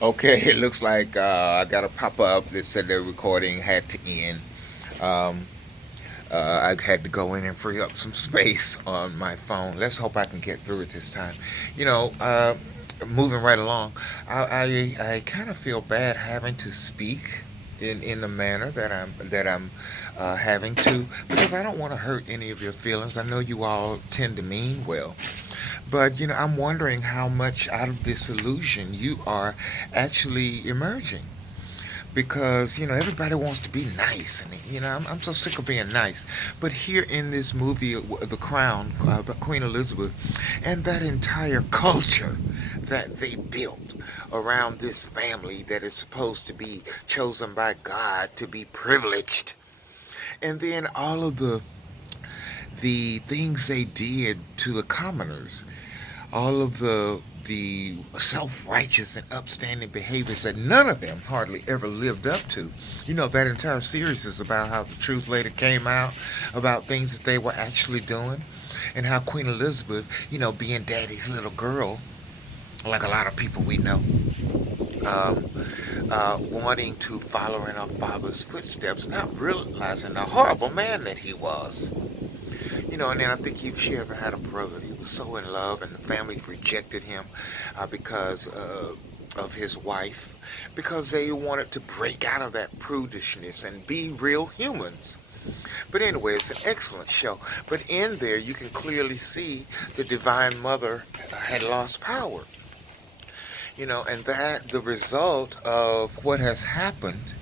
Okay, it looks like I got a pop up that said the recording had to end. Um, I had to go in and free up some space on my phone. Let's hope I can get through it this time. You know, uh, moving right along, I kind of feel bad having to speak in the manner that I'm having to, because I don't want to hurt any of your feelings. I know you all tend to mean well. But, I'm wondering how much out of this illusion you are actually emerging. Because, everybody wants to be nice. And, I'm so sick of being nice. But here in this movie, The Crown, by Queen Elizabeth, and that entire culture that they built around this family that is supposed to be chosen by God to be privileged. And then all of the things they did to the commoners, all of the self-righteous and upstanding behaviors that none of them hardly ever lived up to. That entire series is about how the truth later came out about things that they were actually doing, and how Queen Elizabeth, being daddy's little girl, like a lot of people we know, um, wanting to follow in her father's footsteps, not realizing the horrible man that he was. And then I think she ever had a brother. He was so in love, and the family rejected him because of his wife, because they wanted to break out of that prudishness and be real humans. But anyway, it's an excellent show. But in there, you can clearly see the Divine Mother had lost power. And that the result of what has happened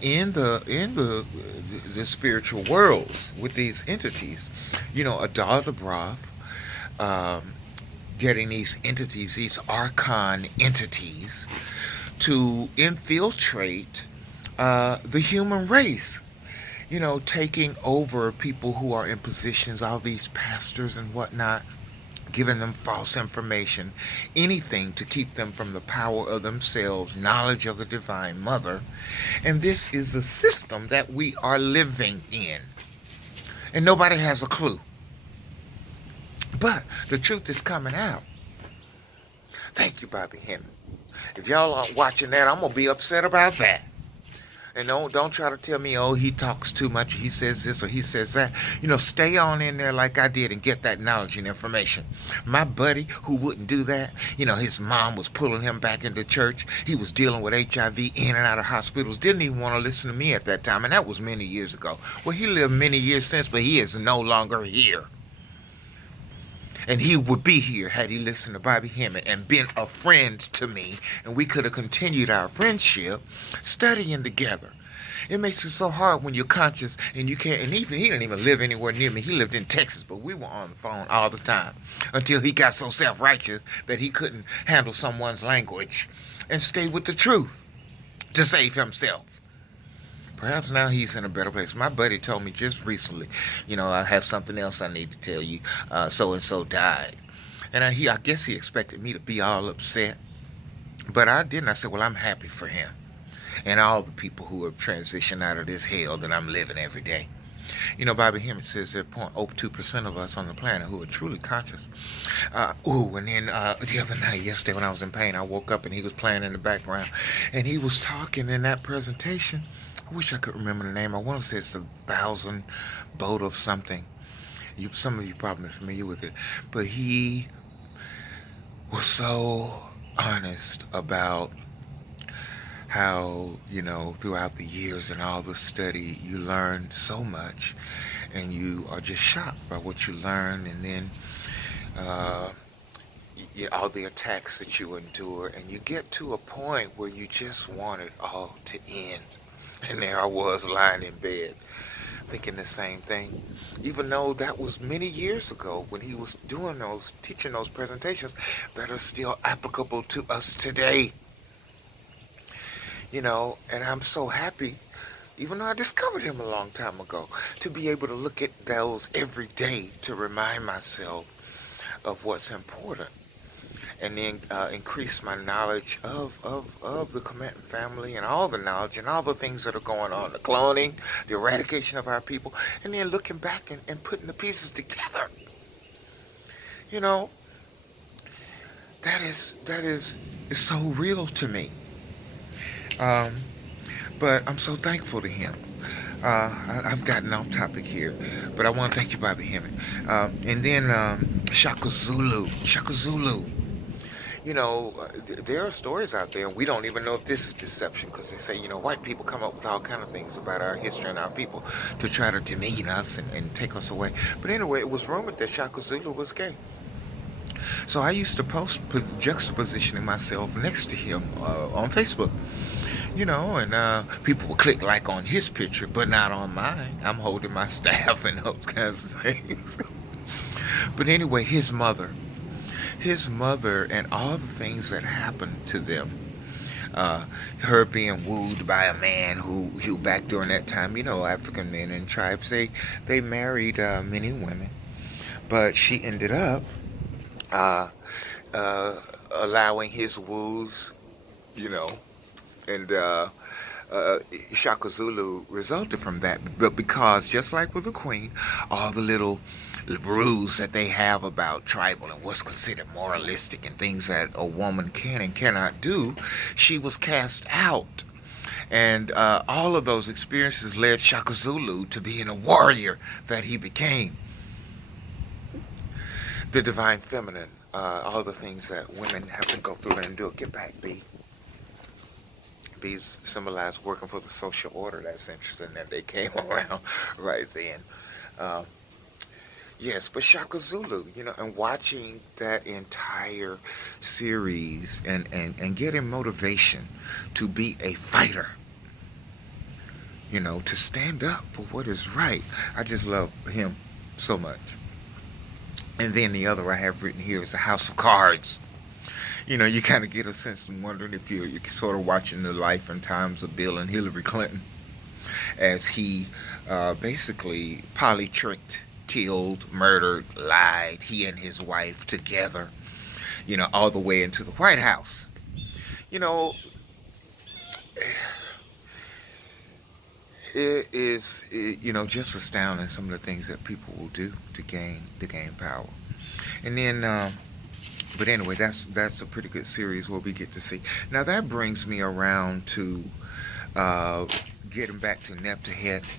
in the spiritual worlds with these entities. Adar Broth, um, getting these entities, these archon entities, to infiltrate the human race. Taking over people who are in positions, all these pastors and whatnot, giving them false information, anything to keep them from the power of themselves, knowledge of the Divine Mother. And this is the system that we are living in. And nobody has a clue. But the truth is coming out. Thank you, Bobby Hemming. If y'all aren't watching that, I'm going to be upset about that. And don't try to tell me, oh, he talks too much, he says this or he says that. Stay on in there like I did and get that knowledge and information. My buddy who wouldn't do that, his mom was pulling him back into church. He was dealing with HIV in and out of hospitals, didn't even want to listen to me at that time, and that was many years ago. Well, he lived many years since, but he is no longer here. And he would be here had he listened to Bobby Hemmett and been a friend to me, and we could have continued our friendship studying together. It makes it so hard when you're conscious and you can't. And even he didn't even live anywhere near me. He lived in Texas, but we were on the phone all the time until he got so self-righteous that he couldn't handle someone's language and stay with the truth to save himself. Perhaps now he's in a better place. My buddy told me just recently, I have something else I need to tell you. So and so died, and I guess he expected me to be all upset, but I didn't. I said, well, I'm happy for him and all the people who have transitioned out of this hell that I'm living every day. Bobby Hemmett says there are 0.02% of us on the planet who are truly conscious. And then the other night, yesterday, when I was in pain, I woke up and he was playing in the background, and he was talking in that presentation. I wish I could remember the name. I want to say it's 1,000 boat of something. Some of you probably familiar with it, but he was so honest about how, throughout the years and all the study, you learn so much, and you are just shocked by what you learn, and then uh, all the attacks that you endure, and you get to a point where you just want it all to end. And there I was lying in bed thinking the same thing, even though that was many years ago when he was teaching those presentations that are still applicable to us today. And I'm so happy, even though I discovered him a long time ago, to be able to look at those every day to remind myself of what's important, and then increase my knowledge of the Comanche family and all the knowledge and all the things that are going on, the cloning, the eradication of our people, and then looking back and putting the pieces together. You know, that is is so real to me. Um, but I'm so thankful to him. I've gotten off topic here, but I want to thank you, Bobby Hemmett. And then Shaka Zulu. Shaka Zulu. There are stories out there, and we don't even know if this is deception because they say, white people come up with all kind of things about our history and our people to try to demean us and take us away. But anyway, it was rumored that Shaka Zulu was gay. So I used to post juxtapositioning myself next to him on Facebook. And people will click like on his picture, but not on mine. I'm holding my staff and those kinds of things. But anyway, his mother, and all the things that happened to them. Her being wooed by a man who back during that time, African men and tribes, they married many women, but she ended up uh, allowing his woos, you know, and uh, Shaka Zulu resulted from that. But because, just like with the Queen, all the little rules that they have about tribal and what's considered moralistic and things that a woman can and cannot do, she was cast out. And all of those experiences led Shaka Zulu to being a warrior that he became. The divine feminine, all the things that women have to go through and do. Get back, B. Bees symbolize working for the social order. That's interesting that they came around right then. Um, yes, but Shaka Zulu, and watching that entire series and getting motivation to be a fighter, to stand up for what is right. I just love him so much. And then the other I have written here is the House of Cards. You kind of get a sense of wondering if you're sort of watching the life and times of Bill and Hillary Clinton as he basically polytricked, killed, murdered, lied, he and his wife together, all the way into the White House. You know, it is, just astounding some of the things that people will do to gain power. And then, but anyway, that's a pretty good series where we get to see. Now that brings me around to uh, getting back to Nebthet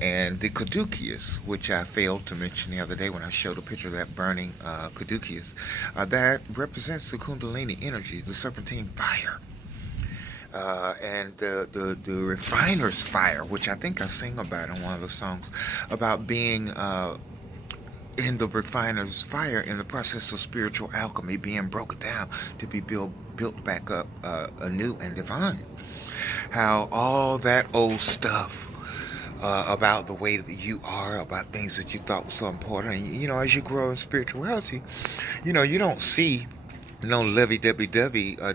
and the Caduceus, which I failed to mention the other day when I showed a picture of that burning Caduceus. That represents the Kundalini energy, the serpentine fire. And the refiner's fire, which I think I sing about in one of the songs, about being in the refiner's fire in the process of spiritual alchemy being broken down to be built back up anew and divine. How all that old stuff about the way that you are, about things that you thought were so important, and as you grow in spirituality, you don't see no lovey-dovey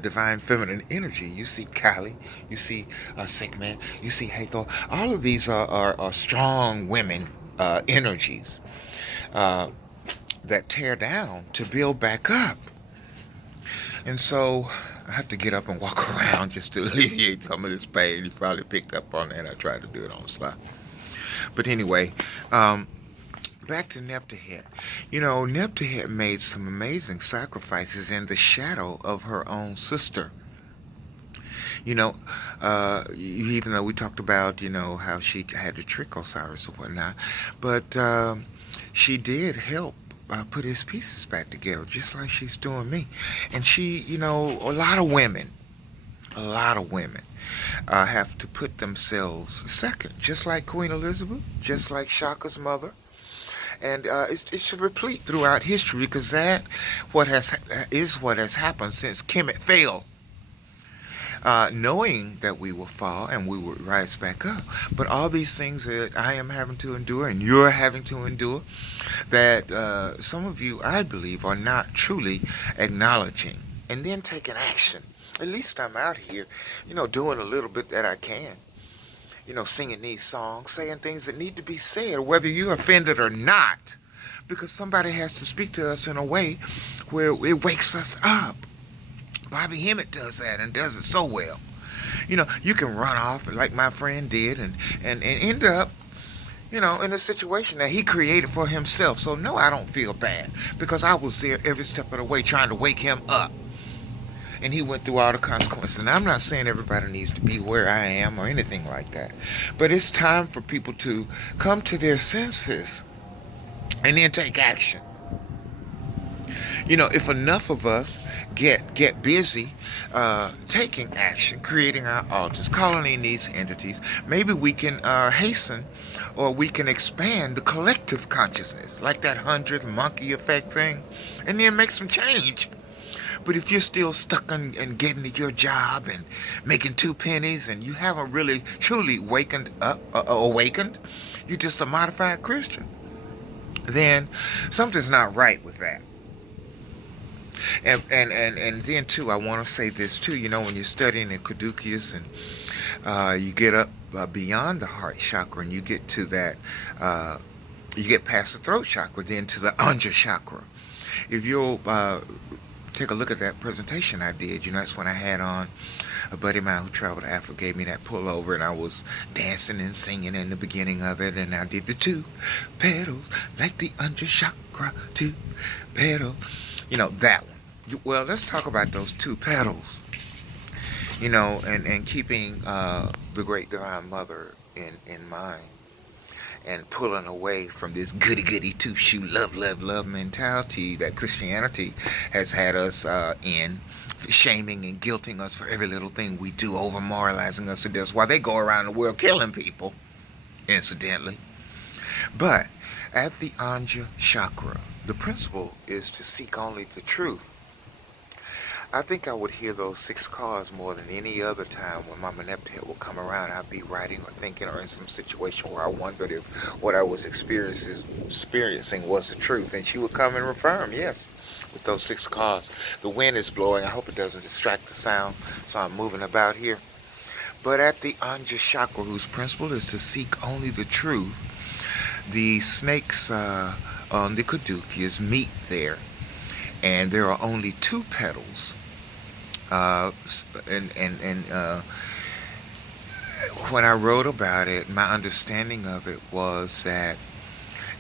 divine feminine energy. You see Kali, you see Sigmund, you see Hathor. All of these are strong women energies uh, that tear down to build back up. And so I have to get up and walk around just to alleviate some of this pain. You probably picked up on that. I tried to do it on the slide. But anyway, back to Nebthet. Nebthet made some amazing sacrifices in the shadow of her own sister. Even though we talked about, how she had to trick Osiris or whatnot, but she did help put his pieces back together, just like she's doing me. And she, a lot of women have to put themselves second, just like Queen Elizabeth, just like Shaka's mother. And it's replete throughout history because that what has happened since Kemet fell. Knowing that we will fall and we will rise back up. But all these things that I am having to endure and you're having to endure, that some of you, I believe, are not truly acknowledging and then taking action. At least I'm out here, doing a little bit that I can. Singing these songs, saying things that need to be said, whether you're offended or not, because somebody has to speak to us in a way where it wakes us up. Bobby Hemmett does that and does it so well. You can run off like my friend did and end up, in a situation that he created for himself. So no, I don't feel bad because I was there every step of the way trying to wake him up. and he went through all the consequences. And I'm not saying everybody needs to be where I am or anything like that, but it's time for people to come to their senses and then take action. If enough of us get busy taking action, creating our altars, calling in these entities, maybe we can hasten or we can expand the collective consciousness, like that 100th monkey effect thing, and then make some change. But if you're still stuck on and getting to your job and making 2 pennies and you haven't really truly awakened, you're just a modified Christian, then something's not right with that. And then too, I want to say this too. When you're studying in Caduceus and you get up beyond the heart chakra and you get to that, you get past the throat chakra, then to the Anja chakra. If you'll take a look at that presentation I did, that's when I had on a buddy of mine who traveled to Africa gave me that pullover, and I was dancing and singing in the beginning of it, and I did the 2 petals like the Anja chakra, 2 petals. That one. Well, let's talk about those 2 petals. And keeping the great divine mother in mind, and pulling away from this goody goody two shoe love mentality that Christianity has had us in, shaming and guilting us for every little thing we do, over moralizing us to death, while they go around the world killing people, incidentally. But at the Anja chakra, the principle is to seek only the truth. I think I would hear those 6 cards more than any other time when Mama Nebthet would come around. I'd be writing or thinking or in some situation where I wondered if what I was experiencing was the truth. And she would come and affirm, yes, with those 6 cards. The wind is blowing. I hope it doesn't distract the sound, so I'm moving about here. But at the Anja chakra, whose principle is to seek only the truth, the snakes on the Caduceus meet there. And there are only 2 petals. When I wrote about it, my understanding of it was that,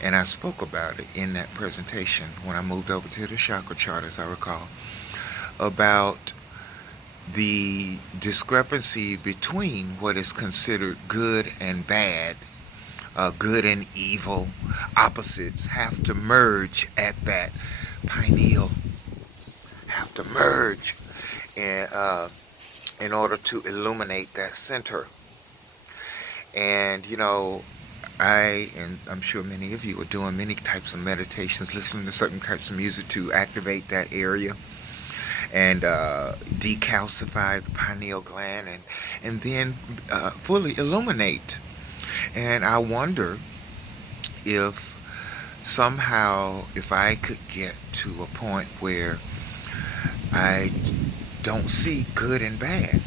and I spoke about it in that presentation when I moved over to the chakra chart, as I recall, about the discrepancy between what is considered good and bad. Good and evil opposites have to merge at that pineal, have to merge in order to illuminate that center. And I'm sure many of you are doing many types of meditations, listening to certain types of music to activate that area and decalcify the pineal gland and then fully illuminate. And I wonder if somehow, if I could get to a point where I don't see good and bad,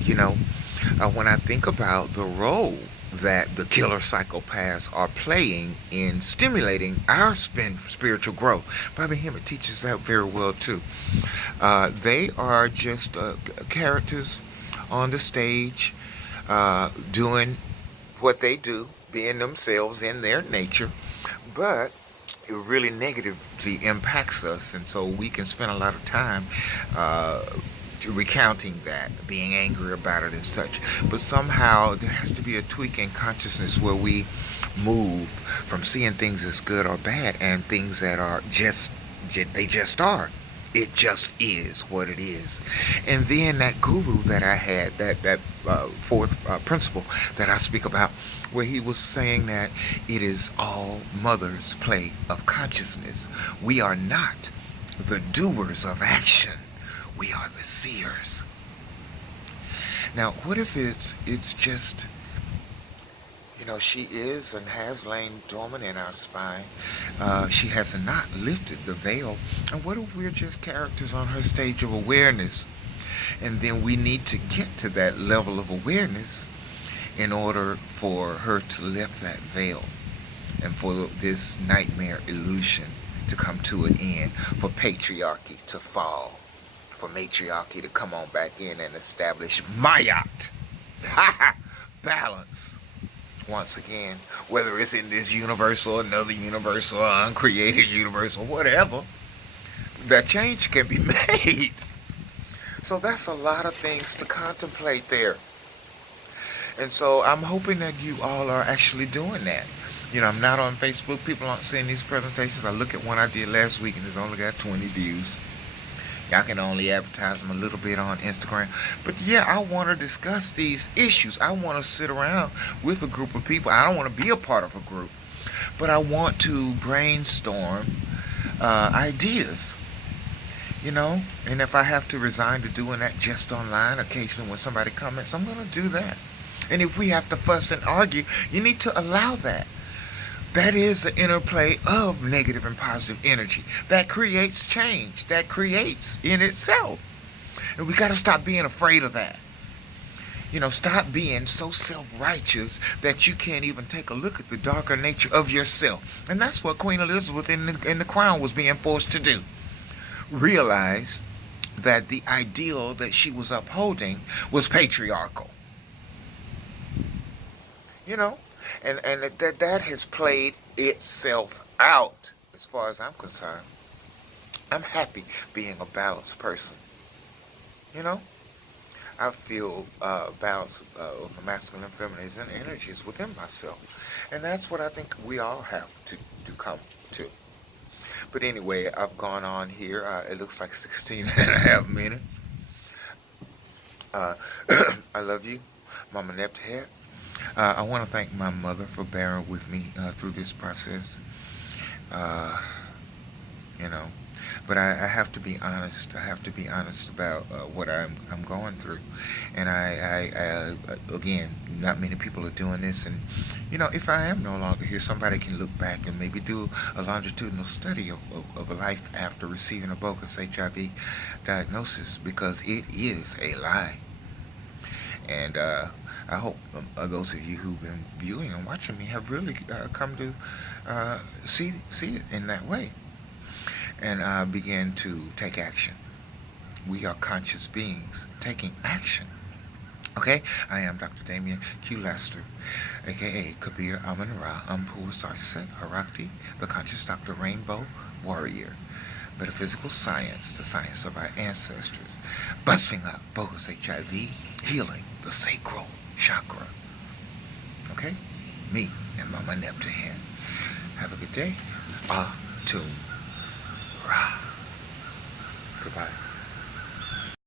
when I think about the role that the killer psychopaths are playing in stimulating our spiritual growth. Bobby Hemmett teaches that very well too. They are just characters on the stage doing what they do, being themselves in their nature, but it really negatively impacts us, and so we can spend a lot of time recounting that, being angry about it and such. But somehow there has to be a tweak in consciousness where we move from seeing things as good or bad and things that are they just are. It just is what it is. And then that guru that I had, that 4th principle that I speak about, where he was saying that it is all mother's play of consciousness. We are not the doers of action. We are the seers. Now, what if it's just, she is and has lain dormant in our spine. She has not lifted the veil. And what if we're just characters on her stage of awareness? And then we need to get to that level of awareness in order for her to lift that veil and for this nightmare illusion to come to an end, for patriarchy to fall, for matriarchy to come on back in and establish Mayat. Balance. Once again, whether it's in this universe or another universe or uncreated universe or whatever, that change can be made. So that's a lot of things to contemplate there. And so I'm hoping that you all are actually doing that. I'm not on Facebook. People aren't seeing these presentations. I look at one I did last week and it's only got 20 views. Y'all can only advertise them a little bit on Instagram. But yeah, I want to discuss these issues. I want to sit around with a group of people. I don't want to be a part of a group, but I want to brainstorm ideas. And if I have to resign to doing that just online, occasionally when somebody comments, I'm going to do that. And if we have to fuss and argue, you need to allow that. That is the interplay of negative and positive energy. That creates change. That creates in itself. And we got to stop being afraid of that. Stop being so self-righteous that you can't even take a look at the darker nature of yourself. And that's what Queen Elizabeth in the Crown was being forced to do. Realize that the ideal that she was upholding was patriarchal. And that has played itself out as far as I'm concerned. I'm happy being a balanced person. I feel balance of the masculine and feminine energies within myself. And that's what I think we all have to come to. But anyway, I've gone on here. It looks like 16 and a half minutes. I love you, Mama Nebthet. I want to thank my mother for bearing with me through this process. You know, but I have to be honest. I have to be honest about what I'm going through, and I again, not many people are doing this. And if I am no longer here, somebody can look back and maybe do a longitudinal study of a life after receiving a bogus HIV diagnosis, because it is a lie. And I hope those of you who've been viewing and watching me have really come to see it in that way, and begin to take action. We are conscious beings taking action. Okay? I am Dr. Damien Q. Lester, a.k.a. Kabir Amin Ra Ampur Sarset Harakti, the Conscious Dr. Rainbow Warrior. Metaphysical science, the science of our ancestors. Busting up bogus HIV, healing the sacral chakra. Okay? Me and Mama Nebthet. Have a good day. Atum Ra. Goodbye.